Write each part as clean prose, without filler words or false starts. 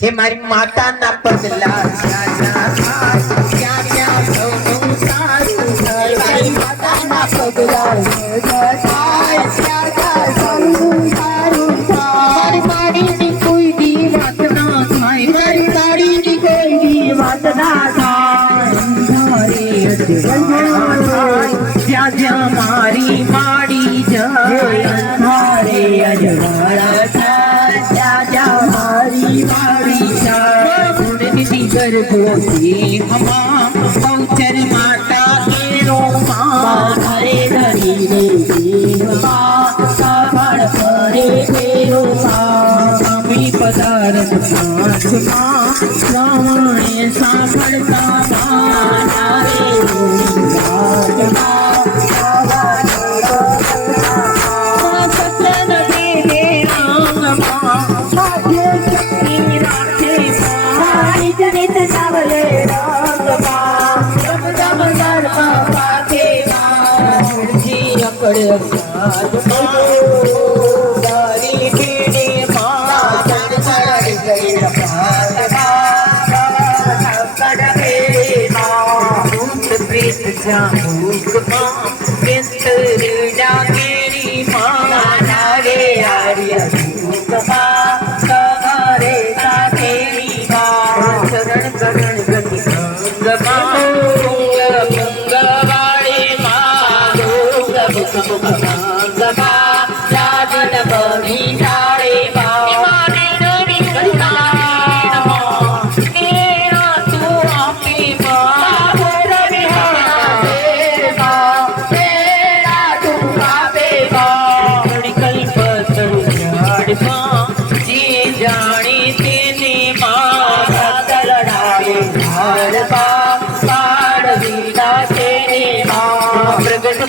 हे मारी माता ना पगला मारी माता ना पगला मारी मारी नी कोई दी बात ना खाए मारी मारी नी कोई दी बात ना खाए मारी मारी जय हमारे अजवाड़ा मारी मारी निधि कर दोषी हमा पौचर माता के रोमा हरे धरी साफड़ करे रोमा अमी पदार्थ श्रावणे साफड़ता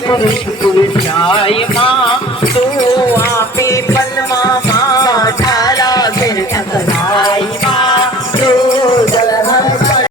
पुरुष पुरुषाय माँ तो आपे पलमा